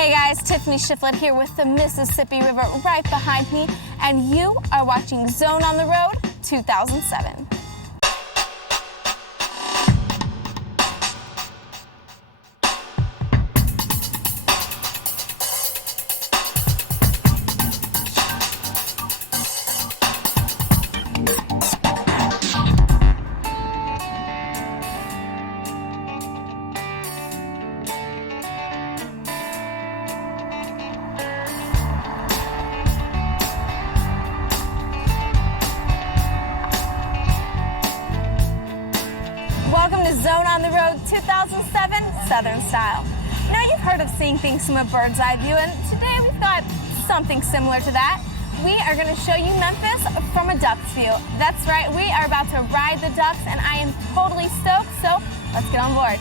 Hey guys, Tiffany Shiflett here with the Mississippi River right behind me, and you are watching Zone on the Road 2007. Welcome to Zone on the Road 2007 Southern Style. Now you've heard of seeing things from a bird's eye view, and today we've got something similar to that. We are going to show you Memphis from a duck's view. That's right, we are about to ride the ducks, and I am totally stoked, so let's get on board.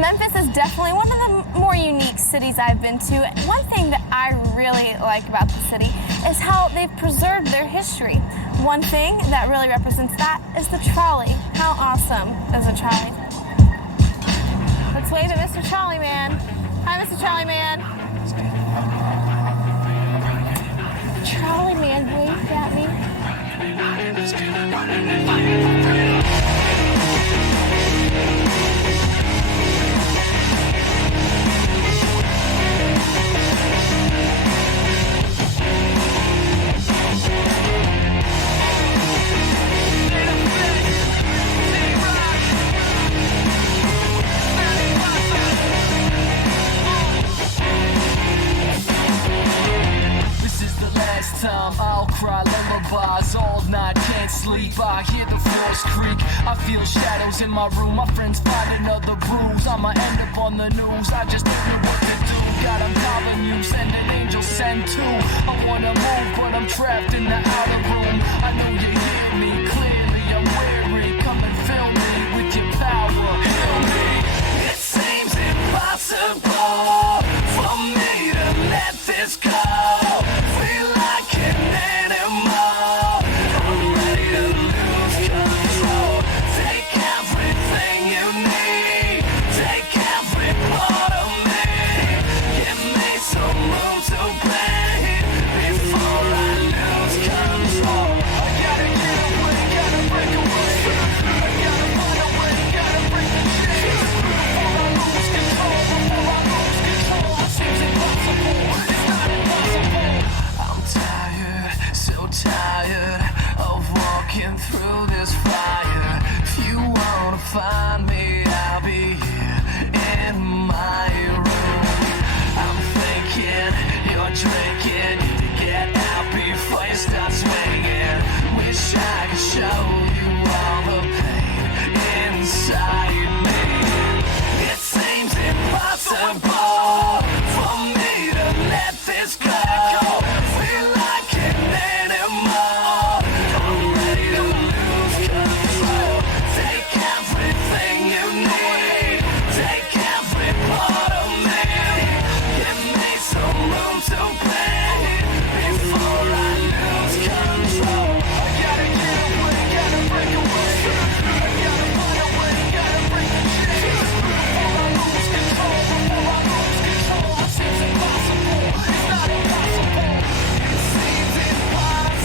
Memphis is definitely one of the more unique cities I've been to. One thing that I really like about the city is how they've preserved their history. One thing that really represents that is the trolley. How awesome is a trolley? Let's wave at Mr. Trolley Man. Hi, Mr. Trolley Man. Trolley Man waved at me. I'll cry lullabies all night, can't sleep. I hear the force creak, I feel shadows in my room. My friends find another bruise, I'ma end up on the news. I just don't know what to do. God, I'm calling you, send an angel, send two. I wanna move, but I'm trapped in the outer room. I know you hear me clearly, I'm weary. Come and fill me with your power, heal me. It seems impossible for me to let this go. Through this fire, if you wanna find me, I'll be here in my room. I'm thinking you're drinking, need to get out before you start swinging. Wish I could show you all the pain inside me. It seems impossible for me to let this go. Feel like an animal. I'm ready to lose control. Take everything you need. Take every part of me. Give me some room to breathe before I lose control. I gotta get away, gotta break away. I gotta find a way, gotta break the chains. Before I lose control, before I lose control. It seems impossible, it's not impossible. It seems impossible.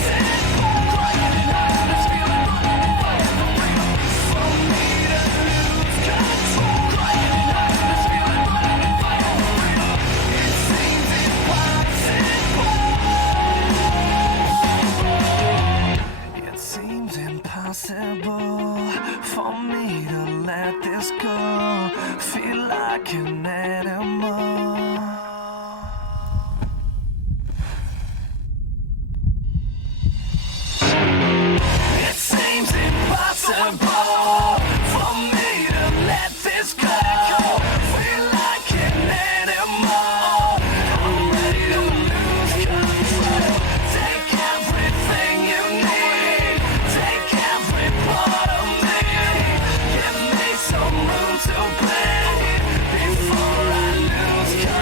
Crying it out, this feeling running and fighting the freedom. For me to lose control. Crying it out, this feeling running and fighting the freedom. It seems impossible. It seems impossible for me to let this go. Feel like an animal. It seems impossible for me to let this go. Feel like an animal. I'm ready to lose control. Take everything you need. Take every part of me. Give me some room to breathe before I lose control.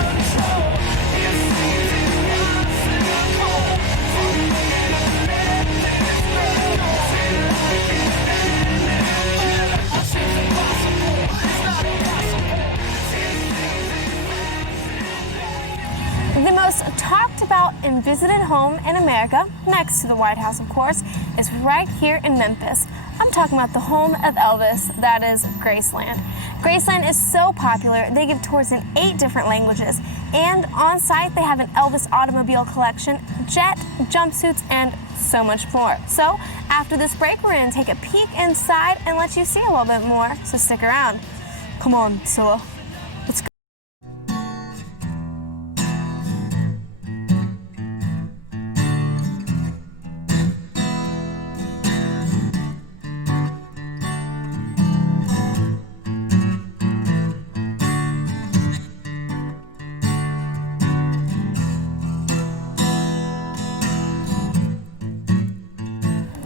most talked about and visited home in America, next to the White House, of course, is right here in Memphis. I'm talking about the home of Elvis, that is Graceland. Graceland is so popular, they give tours in 8 different languages. And on site, they have an Elvis automobile collection, jet, jumpsuits, and so much more. So after this break, we're going to take a peek inside and let you see a little bit more. So stick around. Come on, Scylla. Let's go.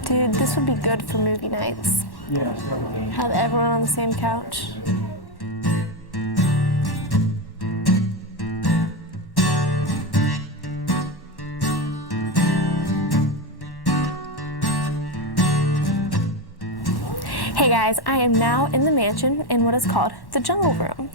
Dude, this would be good for movie nights. Yeah, definitely. Have everyone on the same couch. Hey guys, I am now in the mansion in what is called the Jungle Room.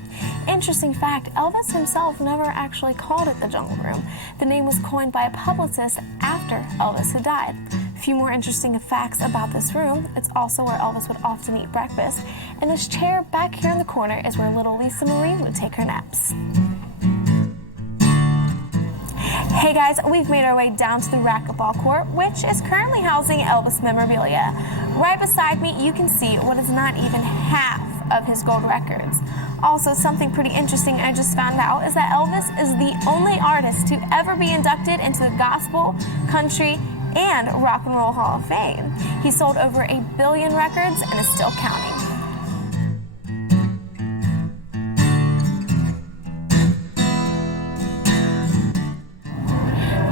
Interesting fact, Elvis himself never actually called it the Jungle Room. The name was coined by a publicist after Elvis had died. A few more interesting facts about this room. It's also where Elvis would often eat breakfast. And this chair back here in the corner is where little Lisa Marie would take her naps. Hey guys, we've made our way down to the racquetball court, which is currently housing Elvis memorabilia. Right beside me, you can see what is not even half of his gold records. Also, something pretty interesting I just found out is that Elvis is the only artist to ever be inducted into the Gospel, Country, and Rock and Roll Hall of Fame. He sold over 1 billion records and is still counting.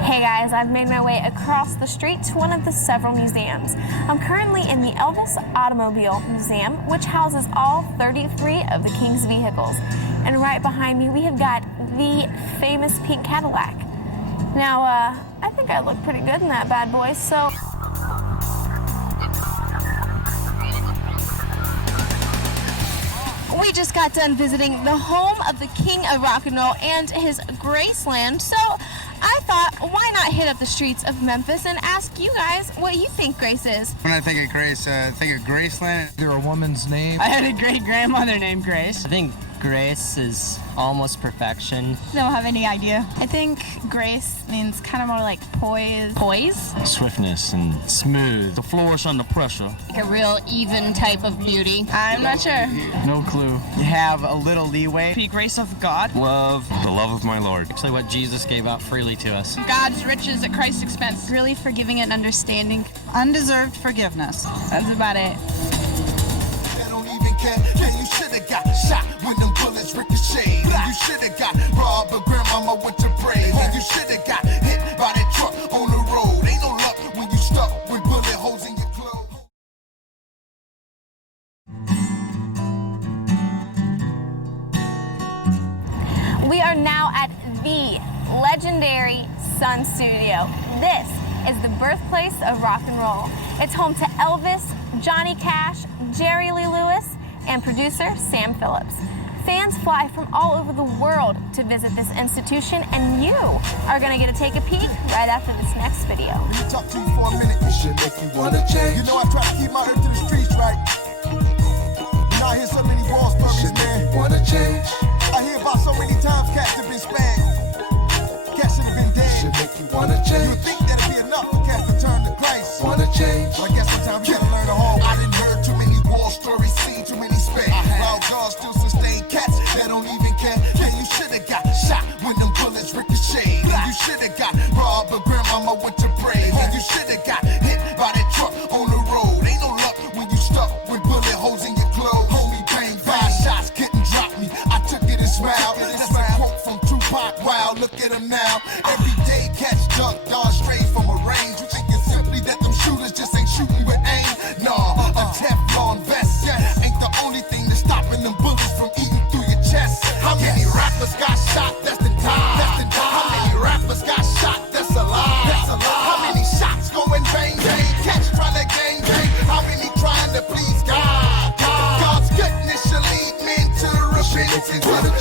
Hey guys, I've made my way across the street to one of the several museums. I'm currently in the Elvis Automobile Museum, which houses all 33 of the King's vehicles. And right behind me, we have got the famous pink Cadillac. Now, I think I look pretty good in that bad boy, so... We just got done visiting the home of the King of Rock and Roll and his Graceland, so I thought, why not hit up the streets of Memphis and ask you guys what you think Grace is? When I think of Grace, I think of Graceland. Is there a woman's name? I had a great-grandmother named Grace. I think Grace is almost perfection. Don't have any idea. I think Grace means kind of more like poise. Poise? Swiftness and smooth, to flourish under pressure. Like a real even type of beauty. I'm not sure. No clue. You have a little leeway. The grace of God. Love, the love of my Lord. Actually, what Jesus gave out freely to us. God's riches at Christ's expense. Really forgiving and understanding. Undeserved forgiveness. That's about it. They don't even care. Yeah, you should've got shot when them bullets ricocheted. You should've got robbed, but grandmama went to pray. Yeah, you should've got hit by that truck on the road. Ain't no luck when you stuck with bullet holes in your clothes. We are now at the legendary Sun Studio. This is the birthplace of rock and roll. It's home to Elvis, Johnny Cash, Jerry Lee Lewis, and producer Sam Phillips. Fans fly from all over the world to visit this institution, and you are going to get to take a peek right after this next video. Let me talk to you for a minute. This should make you wanna change. You know I try to keep my ear to the streets, right? You know I hear so many war stories, man. Wanna change? I hear about so many times cats have been spanked. Cats should have been dead. Should make you wanna change. You would think that'd be enough for cats to turn to Christ. Wanna change? Well, I guess sometimes we gotta learn the hard way. I done heard too many war stories, seen too many spank. While God still sustain cats that don't even care. Yeah, you should've got shot when them bullets ricocheted. You should've got robbed, but grandmama went to pray. Yeah, you should've got hit by that truck on the road. Ain't no luck when you stuck with bullet holes in your clothes. Homie bang 5 shots, couldn't drop me. I took it and smiled. That's a quote from Tupac. Wow, look at him now. Every day catch duck, dodge straight from a range. You think it's simply that them shooters just ain't shooting with aim? Nah, a Teflon vest ain't the only thing that's stopping them bullets from eating through your chest. How many rappers got shot? That's the time. How many rappers got shot? That's a lie. How many shots going bang bang? Catch trying to gang gang. How many trying to please God? God's goodness should lead men to repentance.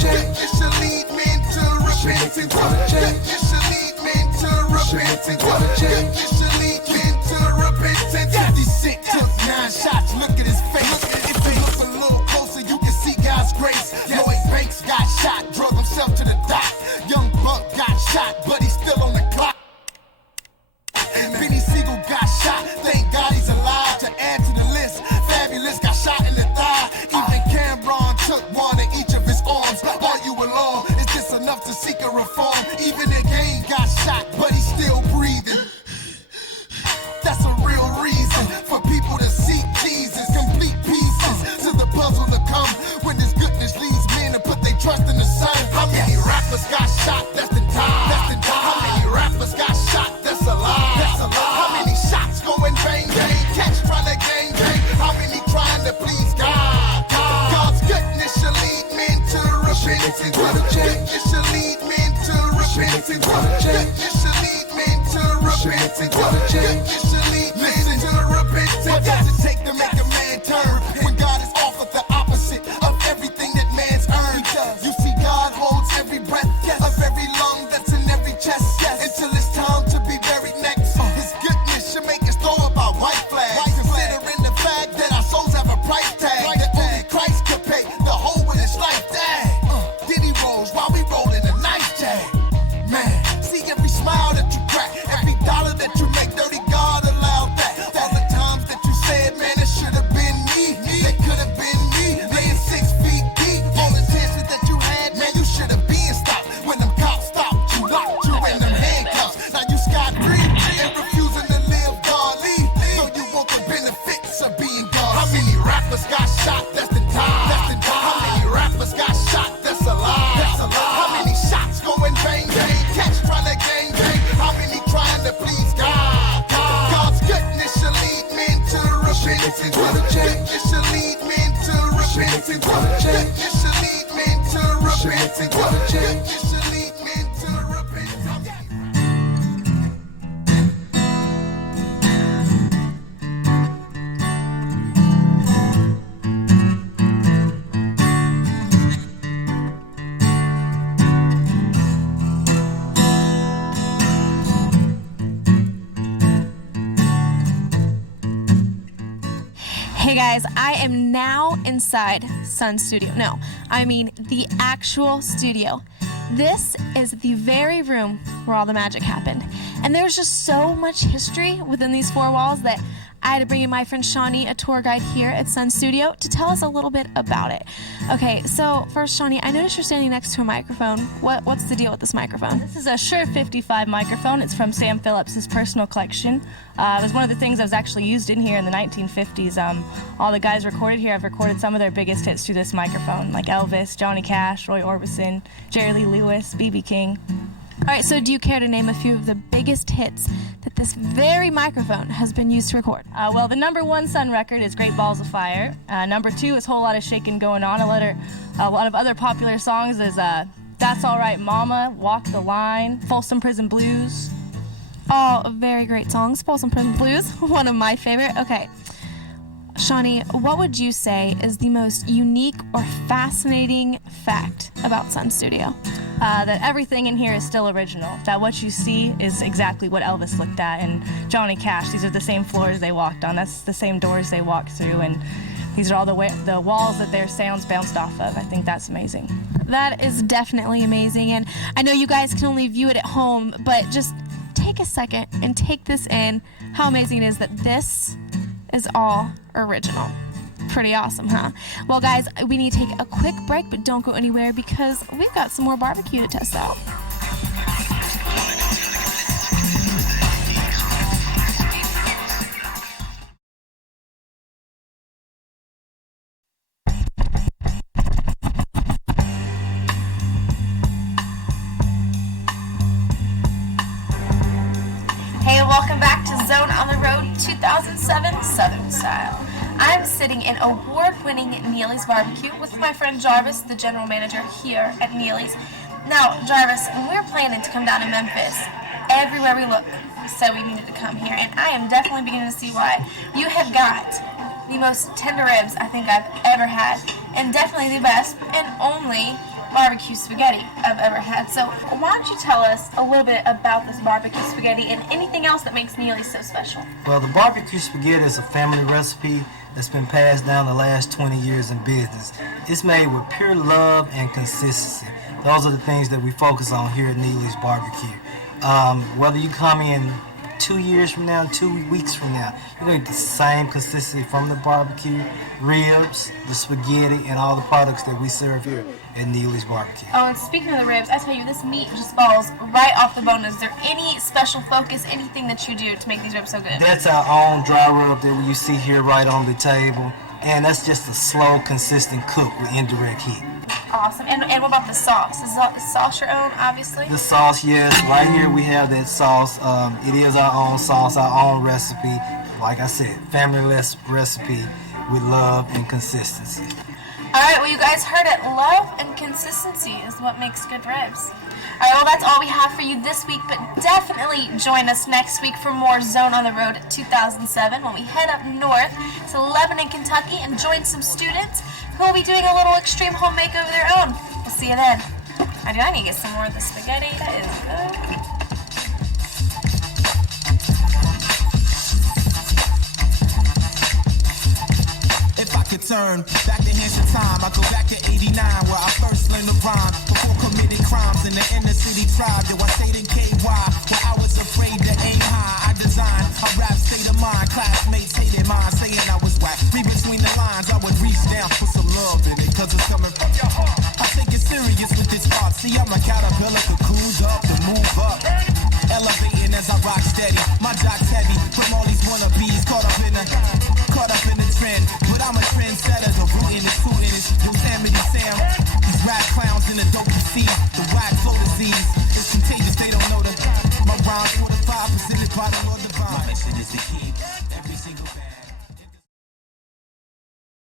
Goodness should lead men to repentance. Goodness should lead repentance. Goodness should lead men to repentance. 50 Cent took 9 shots, look at his face. If you look a little closer, you can see God's grace. Lloyd Banks got shot, drug himself to the dock. Young Buck got shot, but he's still on the clock. Benny Siegel got shot, thank God he's alive. To add to the list, Fabulous got shot in the thigh. Even Cameron took one in each of his arms. Are you alone? Is this enough to seek a reform? Even the game got shot, but he's still breathing. That's a real reason for people to seek Jesus. Complete pieces to the puzzle to come when this goodness leads men to put their trust in the sun. How many rappers got shot? That's the time. How many rappers got shot? That's a lie. How many shots going bang bang? Catch trying to gang bang. How many trying to please God? God's goodness should lead men to repentance. Goodness should lead men to repentance. Goodness should lead men to repentance. Goodness should lead men to repentance. What does it take to make a man turn when God is offered the opposite of everything that man's earned? You see, God holds every breath of every lung that's in every chest until it's time to be buried next. His goodness should make us throw up our white flag, considering the fact that our souls have a price tag that only Christ could pay the whole with his life. Diddy rolls while we rollin' a nice jag. Man, see every smile that you crack, every dollar that you make, dirty God allowed that. All the times that you said, man, it should have been me. That could have been me, laying 6 feet deep. All the chances that you had, man, you should have been stopped. When them cops stopped you, locked you in them handcuffs. Now you scot-free and refusing to live godly, so you want the benefits of being God. How many rappers got shot? That's the time. How many rappers got shot? That's a lie. How many shots going bang bang? Catch trying to gang bang. How many trying to please God? God's goodness should lead men to repentance. Goodness should lead men to repentance. Goodness should lead men to repentance. Goodness should lead men to repentance. Hey guys, I am now inside Sun Studio. No, I mean the actual studio. This is the very room where all the magic happened. And there's just so much history within these 4 walls that I had to bring in my friend Shawnee, a tour guide here at Sun Studio, to tell us a little bit about it. Okay, so first, Shawnee, I noticed you're standing next to a microphone. What's the deal with this microphone? This is a Shure 55 microphone. It's from Sam Phillips' personal collection. It was one of the things that was actually used in here in the 1950s. All the guys recorded here have recorded some of their biggest hits through this microphone, like Elvis, Johnny Cash, Roy Orbison, Jerry Lee Lewis, B.B. King. All right, so do you care to name a few of the biggest hits that this very microphone has been used to record? Well, the #1 Sun record is Great Balls of Fire. #2 is Whole Lot of Shakin' Going On. A lot of other popular songs is That's All Right Mama, Walk the Line, Folsom Prison Blues. All very great songs. Folsom Prison Blues, one of my favorite. Okay, Shawnee, what would you say is the most unique or fascinating fact about Sun Studio? That everything in here is still original. That what you see is exactly what Elvis looked at, and Johnny Cash. These are the same floors they walked on. That's the same doors they walked through, and these are all the walls that their sounds bounced off of. I think that's amazing. That is definitely amazing, and I know you guys can only view it at home, but just take a second and take this in, how amazing it is that this is all original. Pretty awesome, huh? Well, guys, we need to take a quick break, but don't go anywhere because we've got some more barbecue to test out. Hey, welcome back to Zone on the Road 2007 Southern Style. I'm sitting in award-winning Neely's Barbecue with my friend Jarvis, the general manager here at Neely's. Now, Jarvis, when we were planning to come down to Memphis, everywhere we looked said we needed to come here, and I am definitely beginning to see why. You have got the most tender ribs I think I've ever had, and definitely the best and only barbecue spaghetti I've ever had. So why don't you tell us a little bit about this barbecue spaghetti and anything else that makes Neely's so special? Well, the barbecue spaghetti is a family recipe that's been passed down the last 20 years in business. It's made with pure love and consistency. Those are the things that we focus on here at Neely's Barbecue. Whether you come in 2 years from now, 2 weeks from now, you're going to get the same consistency from the barbecue, ribs, the spaghetti, and all the products that we serve here at Neely's Barbecue. Oh, and speaking of the ribs, I tell you, this meat just falls right off the bone. Is there any special focus, anything that you do to make these ribs so good? That's our own dry rub that you see here right on the table, and that's just a slow, consistent cook with indirect heat. Awesome. And what about the sauce? Is the sauce your own, obviously? The sauce, yes. Right here we have that sauce. It is our own sauce, our own recipe. Like I said, family recipe with love and consistency. All right, well, you guys heard it. Love and consistency is what makes good ribs. All right, well, that's all we have for you this week, but definitely join us next week for more Zone on the Road 2007 when we head up north to Lebanon, Kentucky, and join some students who will be doing a little extreme home makeover of their own. We'll see you then. I need to get some more of the spaghetti. That is good. If I could turn back the hands of time, I go back to '89 where I first